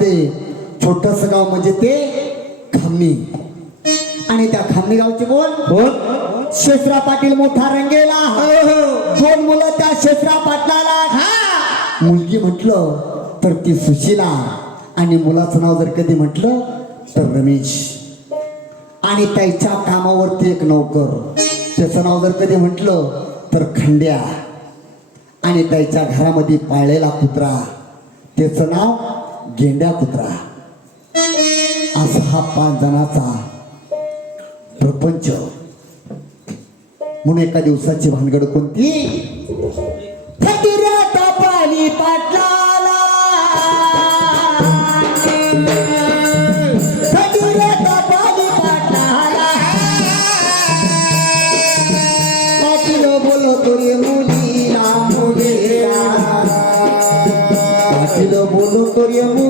तालुक्यामध्ये छोटस गाव म्हणजे ते खामणी आणि त्या खामणी गावचे कोण? कोण? शेषरा पाटील मोठा रंगेला. दोन मुलं त्या शेषरा पाटलाला. मुलगी म्हटलं तर ती सुशीला. आणि मुलाचं नाव जर कधी म्हटलं तर रमेश. आणि त्याच्या कामावरती एक नौकर. त्याचं नाव जर कधी म्हटलं तर खंड्या. आणि त्याच्या घरामध्ये पाळलेला कुत्रा. त्याचं नाव गेंड्या कुत्रा. असा हा पाच जणाचा प्रपंच. म्हणून एका दिवसाची भानगड कोणती? बोलतो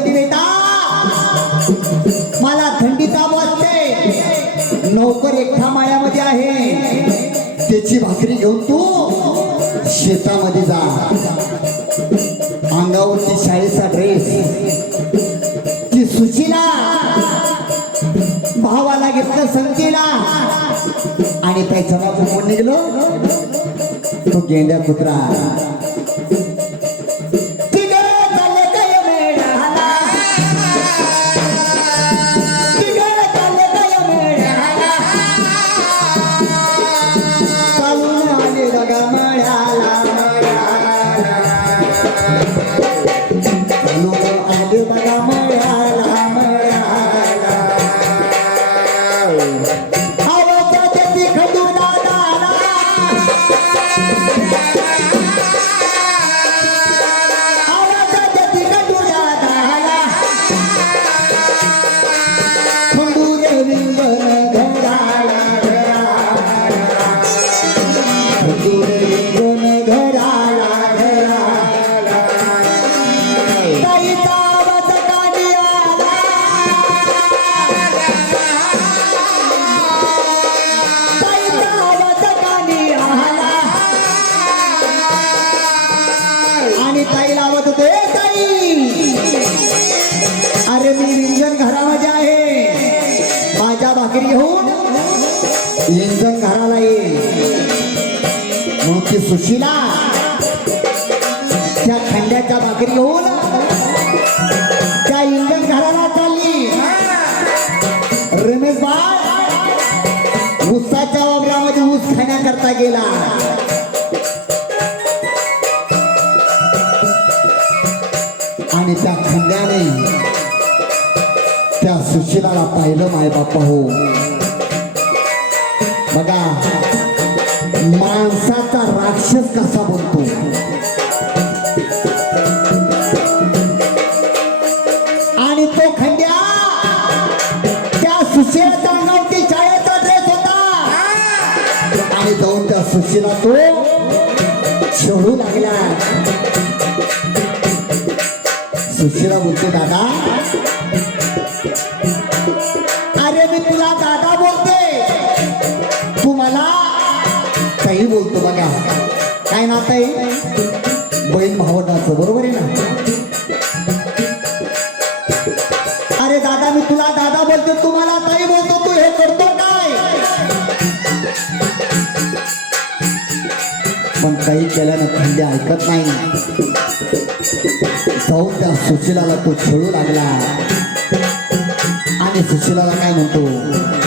मुलीला बेटा मला थंडी ताप वाजते नौकर एकटा मायामध्ये आहे. त्याची भाकरी घेऊन तू शेतामध्ये जा. अंगावरती शाळेचा ड्रेस ती सुशीला भावाला घेतलं संतीला आणि त्याच्या नाव निघलो? तो गेंड्या कुत्रा. Yeah. सुशीला. त्या खंड्याच्या भाकरी होऊन त्या इंजन घराला चालली. रमेश बाळ उसाच्या वावरामध्ये ऊस खाण्याकरता गेला. आणि त्या खंड्याने त्या सुशिलाला पाहिलं माय बाप्पा हो बघा माय राक्षस कसा बनतो आणि तो खंड्या त्या सुशीला अंगावरती शाळेचा ड्रेस होता. आणि जाऊन त्या सुशीला तो शोधू लागला. सुशीला बोलतो दादा काय आहे बहीण भावनाचं बरोबर आहे ना? अरे दादा मी तुला दादा बोलतो तुम्हाला ताई बोलतो तू हे करतो काय? पण काही केल्यानं खंडे ऐकत नाही जाऊन त्या सुशिलाला तो खेळू लागला. आणि सुशिलाला काय म्हणतो?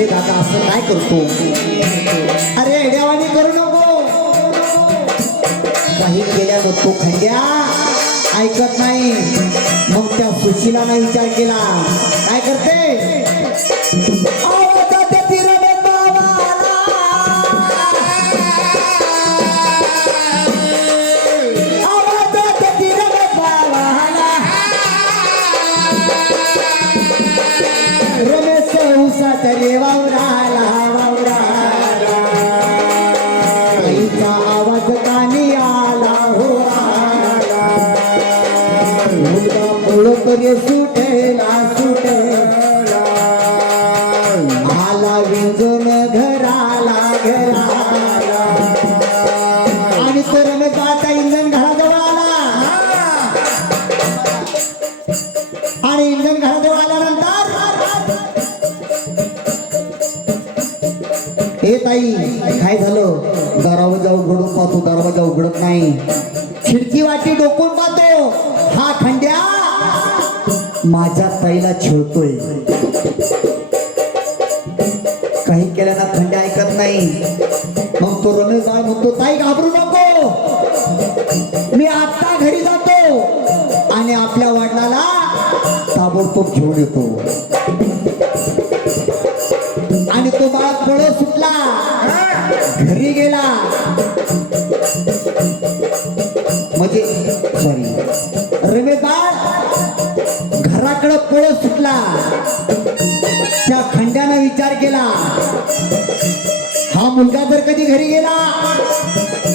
अरे दादा असं काय करतो? अरे एड्यावानी करू नको. काही केल्यानं तो खंड्या ऐकत नाही. मग त्या सुशिलाने विचार केला. आवाज कानी आला हो आला. मुलगा पळत सुटेला उघडून दरवाजा उघडत नाही. खिडकी वाटी डोकून पाहतो. हा खंड्या माझ्या ताईला छेळतोय. काही केल्यानं खंड्या ऐकत नाही. मग तो रमेश बाळ म्हणतो ताई घाबरू नको. मी आत्ता घरी जातो. आणि आपल्या वडिलाला ताबडतोब घेऊन येतो. आणि तो बाळ पळ सुटला. घरी गेला. म्हणजे सॉरी रमेश घराकडं पळ सुटला. त्या खंड्यानं विचार केला. हा मुलगा जर कधी घरी गेला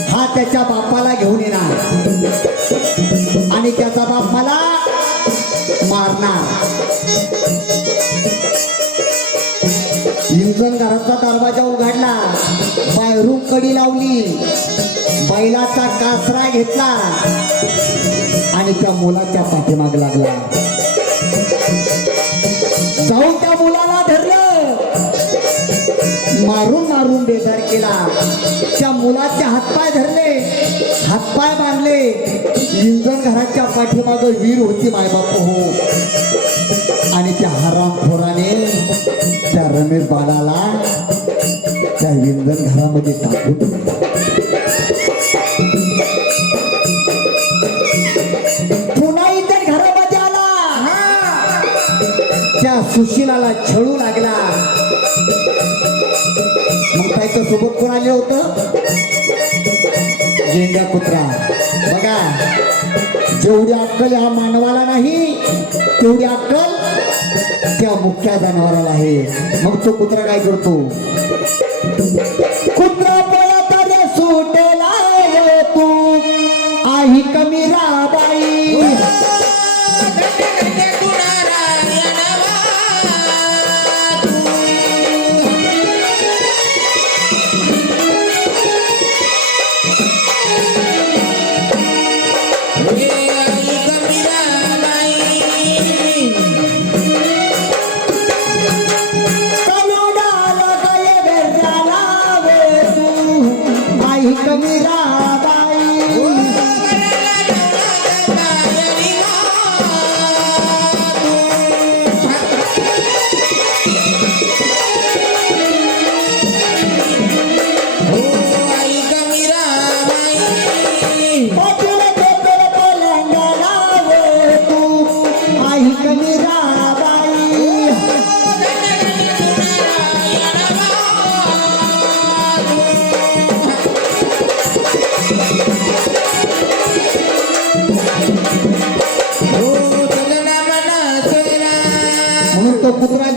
हा त्याच्या बापाला घेऊन येणार. आणि त्याचा बाप मला मारणार. इंजन घराचा दरवाजा उघडला. बाहेरून कडी लावली. बैलाचा कासरा घेतला. आणि त्या मुलाच्या पाठीमाग लागला. जाऊन त्या मुलाला धरलं. मारून मारून बेजार केला. त्या मुलाचे हातपाय धरले. हातपाय बांधले. इंजन घराच्या पाठीमाग वीर होती मायबाप हो. आणि त्या हरामखोराने त्या रमेश बाळाला त्या इंधन घरामध्ये टाकून पुन्हा इंधन घरामध्ये आला त्या सुशिलाला छळू लागला. मग त्याच्या सोबत कोण आले होत? गेंड्या कुत्रा. बघा जेवढी अक्कल ह्या मानवाला नाही तेवढी अक्कल त्या मुख्या जनावराला आहे. मग तो कुत्रा काय करतो? कुत्रा Yeah.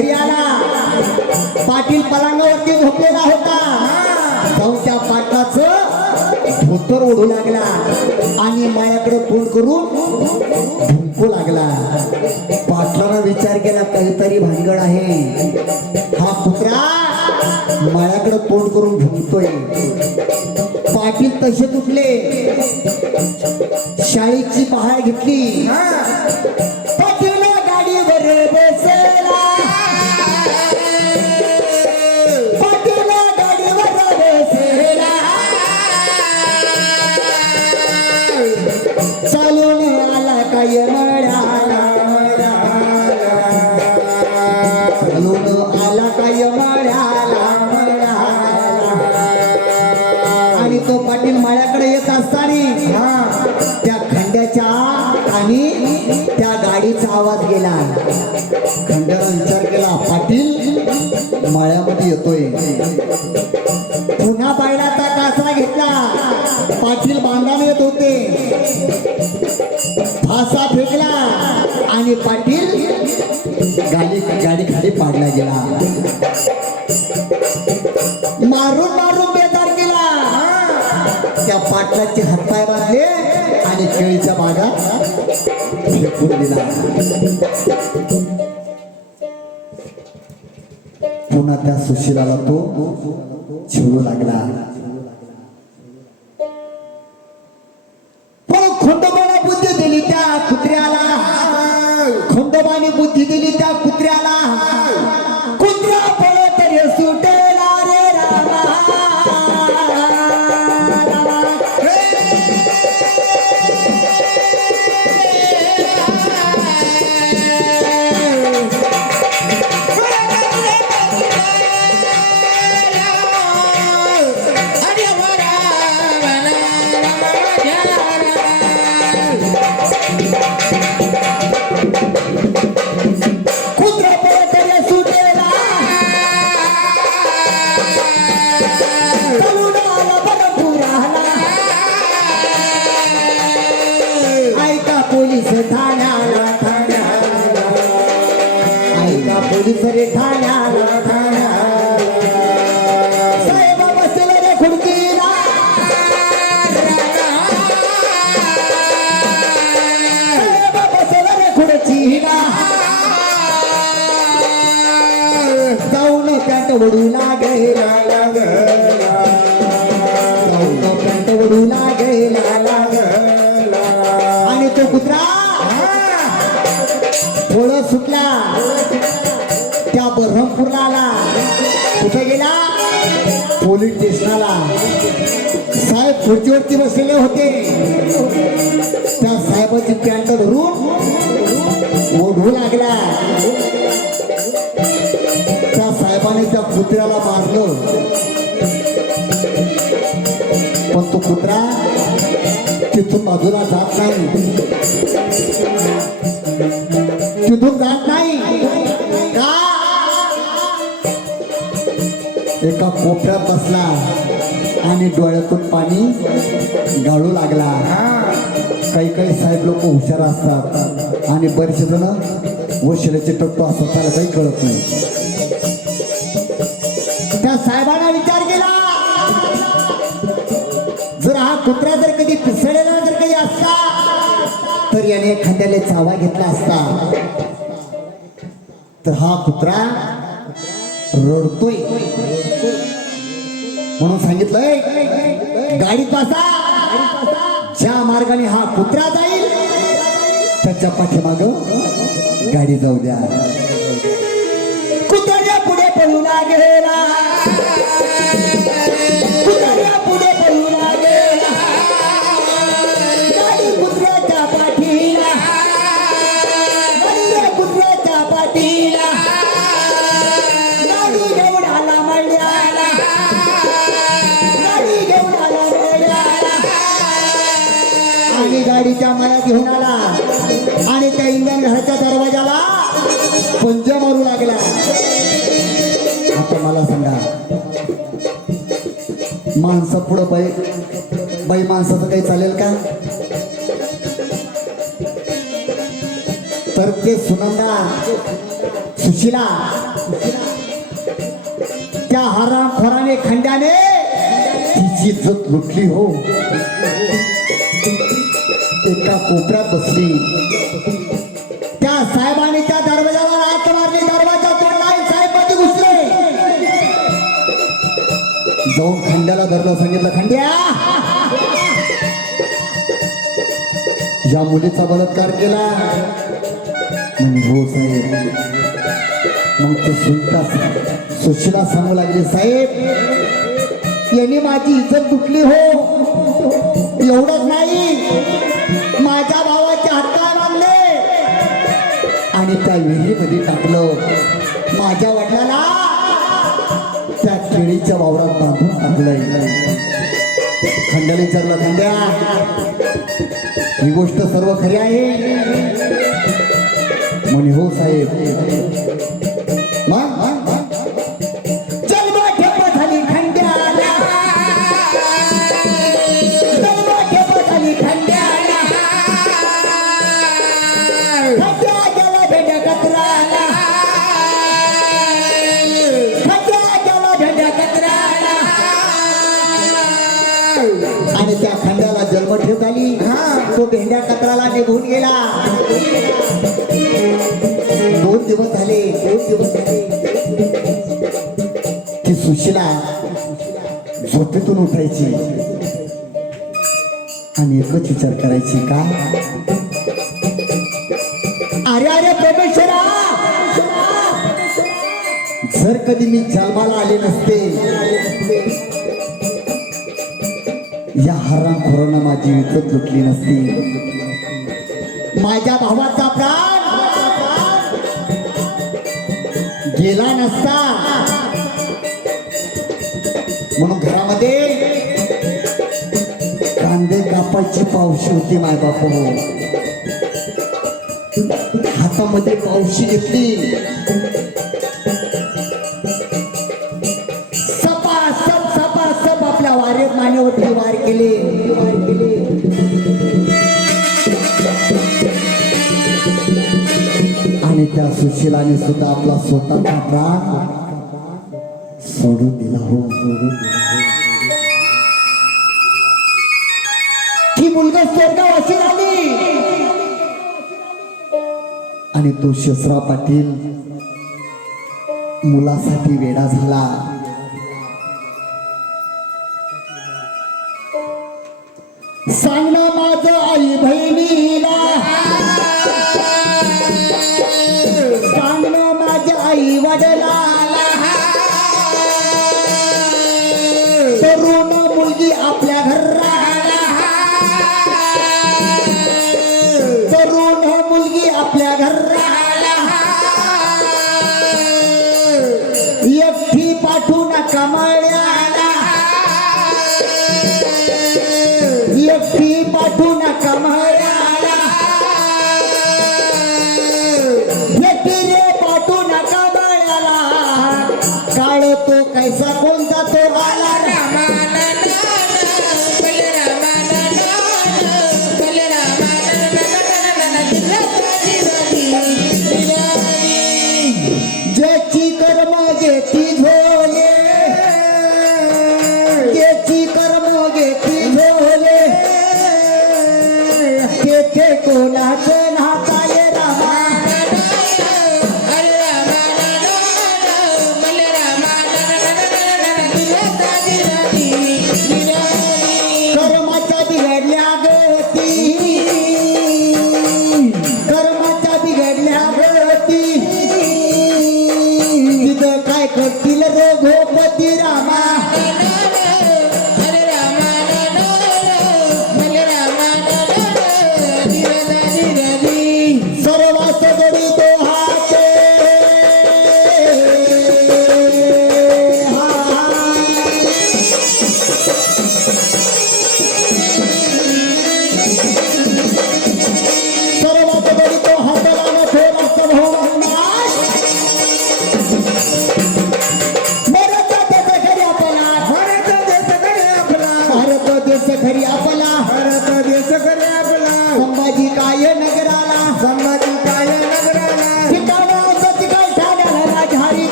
घरी आला पाटील पलंगावरती झोपलेला होता. जाऊन त्या पाटलाच धोतर ओढू लागला आणि मायाकडे तोंड करून भुंकू लागला. पाटलानं विचार केला काहीतरी भानगड आहे. हा कुत्रा मायाकडे तोंड करून भुंकतोय. पाटील तसे तुटले. शाळेची पहाड घेतली. माळ्यामध्ये येतोय. पुन्हा बैलाचा कासरा घेतला. पाटील बांधाने येत होते. फासा फेकला आणि पाटील गाडी गाडी खाली पाडला गेला. मारून मारून बेजार केला. त्या पाटलाचे हातपाय बांधले आणि केळीच्या बागा फेकून दिला. पुन्हा त्या सुशिलाला तो छिळू लागला. पॅन्ट वडू लागेला जाऊन पॅन्ट वडू लागेला आणि तो कुत्रा थोडं सुटला. त्या बरहमपूरला आला. कुठे गेला? पोलीस स्टेशनाला. साहेब खुर्चीवरती बसलेले होते. त्या साहेबाची पॅन्ट धरून ओढू लागला. कुत्र्याला मारलं. पण तो कुत्रा तिथून बाजूला जात नाही. तिथून जात नाही. का? एका कोपऱ्यात बसला आणि डोळ्यातून पाणी गाळू लागला. काही काही साहेब लोक हुशार असतात. आणि बरेचसे जण वशिल्याचे टप्पा असतात त्याला काही कळत नाही. पिसळलेला जर काही असता तर याने एखाद्याला चावा घेतला असता. तर हा कुत्रा रडतोय. म्हणून सांगितलंय गाडीत बसा ज्या मार्गाने हा कुत्रा जाईल त्याच्या पाठीमाग गाडी जाऊ द्या. कुत्र्या पुढे पळू लागेला करू लागला. आता मला सांगा माणसं पुढं बाई बाई माणसाचं काही चालेल का? तर ते सुनंदा सुशिला त्या हरामखोराने खंड्याने तिची जत लुटली हो. एका कोपऱ्यात बसली. जाऊन खंड्याला धरलं सांगितलं खंड्या! या मुलीचा बलात्कार केला. हो साहेब. मग ते सुलता सुशीला सांगू लागले साहेब यांनी माझी इज्जत तुटली हो. एवढंच नाही. माझ्या भावाच्या हातपाय बांधले आणि त्या विहिरीमध्ये टाकलं. माझ्या वडिलाला त्या केळीच्या वावरात बांधून आणलंय खंड्याला विचारलं खंड्या. ही गोष्ट सर्व खरी आहे. म्हणे हो साहेब. खंड्या. जन्मठेप तो भेंड्या कत्राला निघून गेला. दोन दिवस झाले दोन दिवस झाले. ती सुशिला झोपेतून उठायची आणि एकच विचार करायची का? अरे अरे परमेश्वरा! जर कधी मी जन्माला आले नसते या हराम माझी विकत लुटली नसती. माझ्या भावाचा प्राण गेला नसता. म्हणून घरामध्ये कांदे कापायची पावशी होती माय बापू. हातामध्ये पावशी घेतली. सुशिलाने सुद्धा आपला स्वतःचा प्राण सोडून दिला हो. सोडून दिला हो ती मुलगा स्वर्गावासी आली आणि तो शसरा पाटील मुलासाठी वेडा झाला. I'm my Ramayana.